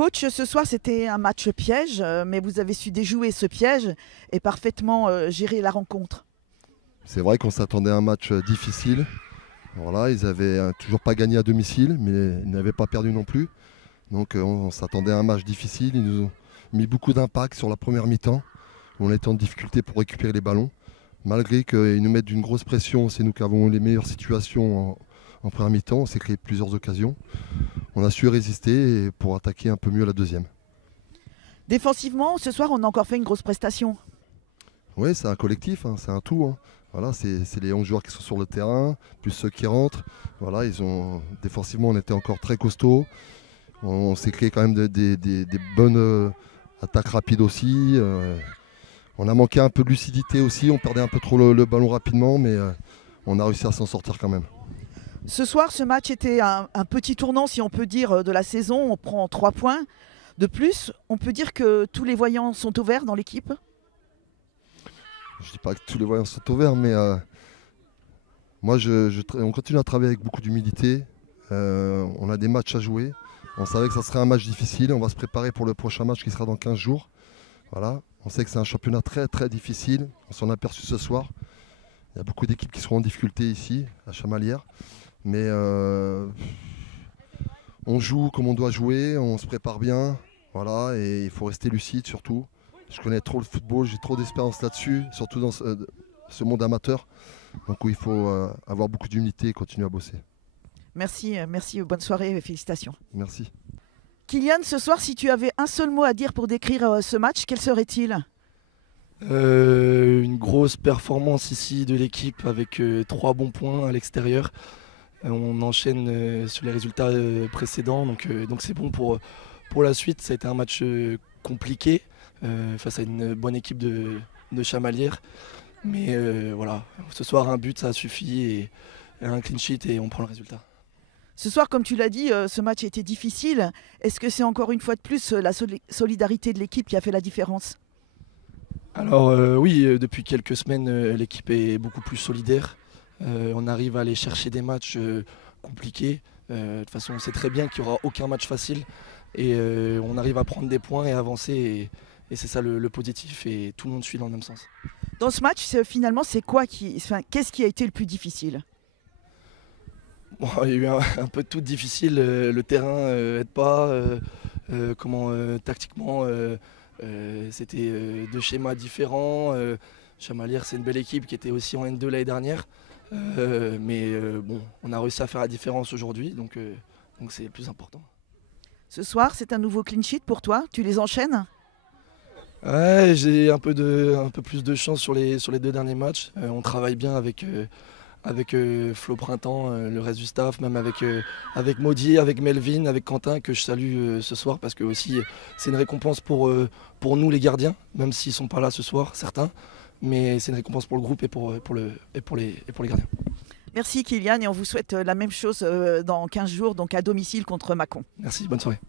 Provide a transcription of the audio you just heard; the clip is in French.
Coach, ce soir c'était un match piège, mais vous avez su déjouer ce piège et parfaitement gérer la rencontre. C'est vrai qu'on s'attendait à un match difficile. Voilà, ils n'avaient toujours pas gagné à domicile, mais ils n'avaient pas perdu non plus. Donc on s'attendait à un match difficile. Ils nous ont mis beaucoup d'impact sur la première mi-temps. On était en difficulté pour récupérer les ballons. Malgré qu'ils nous mettent d'une grosse pression, c'est nous qui avons les meilleures situations en première mi-temps. On s'est créé plusieurs occasions. On a su résister pour attaquer un peu mieux la deuxième. Défensivement, ce soir on a encore fait une grosse prestation. Oui, c'est un collectif, hein, c'est un tout. Hein. Voilà, c'est les 11 joueurs qui sont sur le terrain, plus ceux qui rentrent. Voilà, défensivement, on était encore très costaud. On s'est créé quand même des bonnes attaques rapides aussi. On a manqué un peu de lucidité aussi. On perdait un peu trop le ballon rapidement, mais on a réussi à s'en sortir quand même. Ce soir, ce match était un petit tournant, si on peut dire, de la saison. On prend 3 points. De plus, on peut dire que tous les voyants sont au vert dans l'équipe. Je ne dis pas que tous les voyants sont au vert, mais moi, on continue à travailler avec beaucoup d'humilité. On a des matchs à jouer. On savait que ça serait un match difficile. On va se préparer pour le prochain match qui sera dans 15 jours. Voilà. On sait que c'est un championnat très très difficile. On s'en a aperçu ce soir. Il y a beaucoup d'équipes qui seront en difficulté ici, à Chamalières. Mais on joue comme on doit jouer, on se prépare bien. Voilà, et il faut rester lucide surtout. Je connais trop le football, j'ai trop d'expérience là-dessus, surtout dans ce monde amateur. Donc il faut avoir beaucoup d'humilité et continuer à bosser. Merci, bonne soirée et félicitations. Merci. Kylian, ce soir, si tu avais un seul mot à dire pour décrire ce match, quel serait-il ? Une grosse performance ici de l'équipe avec 3 bons points à l'extérieur. On enchaîne sur les résultats précédents, donc c'est bon pour la suite. Ça a été un match compliqué face à une bonne équipe de Chamalières. Mais voilà, ce soir un but ça a suffi et un clean sheet et on prend le résultat. Ce soir, comme tu l'as dit, ce match a été difficile. Est-ce que c'est encore une fois de plus la solidarité de l'équipe qui a fait la différence ? Alors oui, depuis quelques semaines, l'équipe est beaucoup plus solidaire. On arrive à aller chercher des matchs compliqués. De toute façon, on sait très bien qu'il n'y aura aucun match facile. Et on arrive à prendre des points et avancer. Et c'est ça le positif. Et tout le monde suit dans le même sens. Dans ce match, finalement, qu'est-ce qui a été le plus difficile ? Bon, il y a eu un peu de tout difficile. Le terrain n'aide pas. Tactiquement, c'était 2 schémas différents. Chamalières, c'est une belle équipe qui était aussi en N2 l'année dernière. Bon, on a réussi à faire la différence aujourd'hui, donc c'est le plus important. Ce soir, c'est un nouveau clean sheet pour toi. Tu les enchaînes ? Ouais, j'ai un peu plus de chance sur les 2 derniers matchs. On travaille bien avec Flo Printemps, le reste du staff, même avec Maudie, avec Melvin, avec Quentin, que je salue ce soir, parce que aussi c'est une récompense pour nous les gardiens, même s'ils ne sont pas là ce soir, certains. Mais c'est une récompense pour le groupe et pour les gardiens. Merci Kylian et on vous souhaite la même chose dans 15 jours, donc à domicile contre Mâcon. Merci, bonne soirée.